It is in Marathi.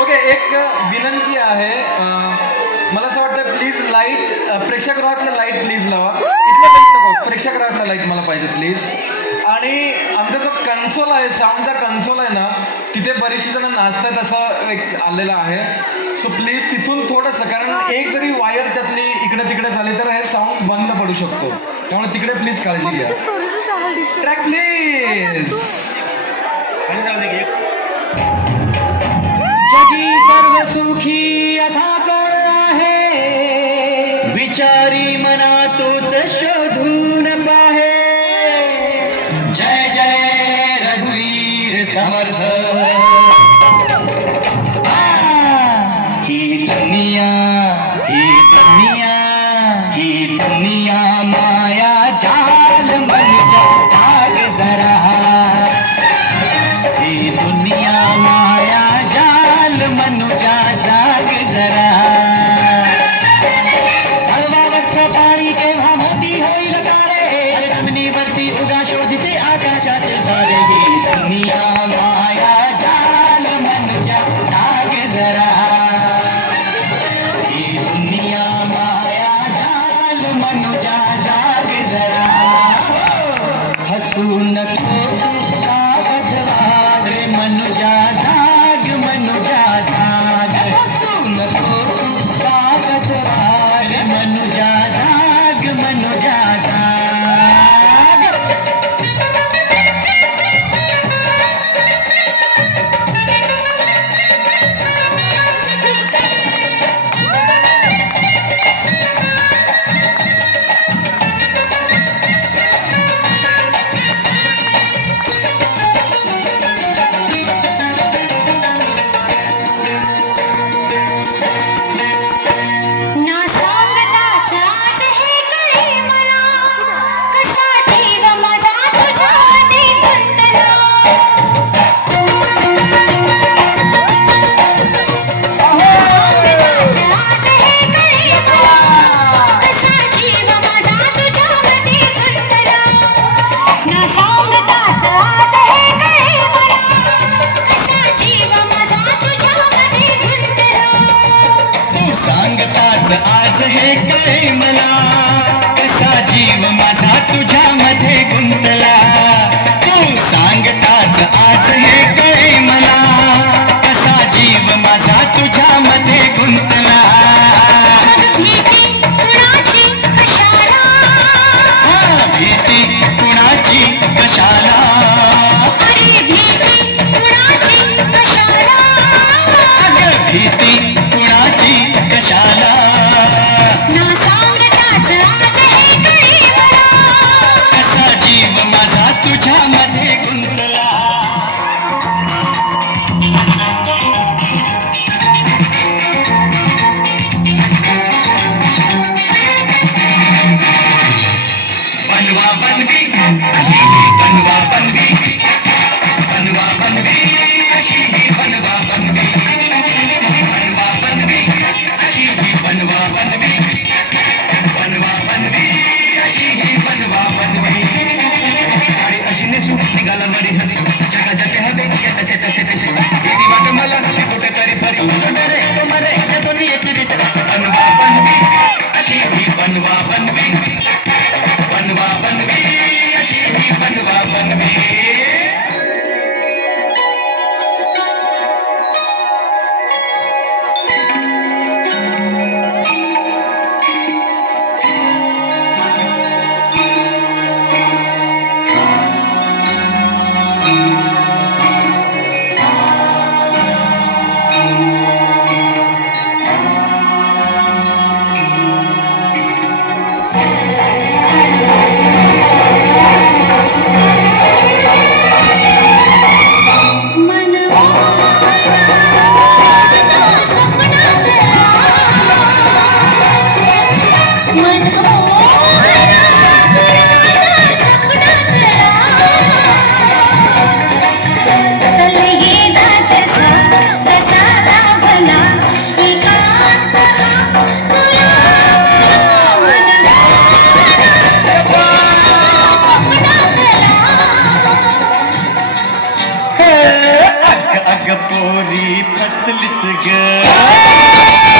ओके, एक विनंती आहे, मला असं वाटतं प्लीज लाईट, प्रेक्षागृहातलं लाईट प्लीज लावा. इथलं लाईट नको, प्रेक्षागृहातलं लाईट मला पाहिजे प्लीज. आणि आमचा जो कन्सोल आहे, साऊंडचा कन्सोल आहे ना, तिथे बरेचसे जण नाचतात असं एक आलेलं आहे. सो प्लीज तिथून थोडंसं, कारण एक जरी वायर त्यातली इकडे तिकडे झाली तर हे साऊंड बंद पडू शकतो. त्यामुळे तिकडे प्लीज काळजी घ्या. Track please. जगी सर्व सुखी असा कोण आहे, विचारी मना तोच शोधून पाहे. जय जय रघुवीर समर्थ. ही दुनिया, ही दुनिया, ही दुनिया माया जाल मनुजा जाग जरा. ही दुनिया माया मनुजा जाग जरा. तळवावरचं पाणी केव्हा मोठी होईल तारे, जमिनीवरती उगा शोधिसे आकाशातील तारे. ही दुनिया माया जाल मनुजा जाग जरा. ही दुनिया माया जाल मनुजा जाग जरा. हसू नको सावध व्हा रे मनुजा जाग, मनुजा जाग. हसू नको सावध व्हा रे मनुजा जाग, मनुजा जाग. आज हे कळे मला, कसा जीव माझा तुझ्यामध्ये गुंतला. तू सांगताच आज हे कळे मला, कसा जीव माझा तुझ्यामध्ये गुंतला. भीती कुणाची कशाला, भीती कुणाची कशाला. अरे भीती कुणाची कशाला, भीती कुणाची कशाला. माझा तुझ्यामध्ये गुंतला. बनवा बनवी, बनवा बनवी, बनवा बनवी, बनवा बनवी, बनवा अग पोरी फसलीच ग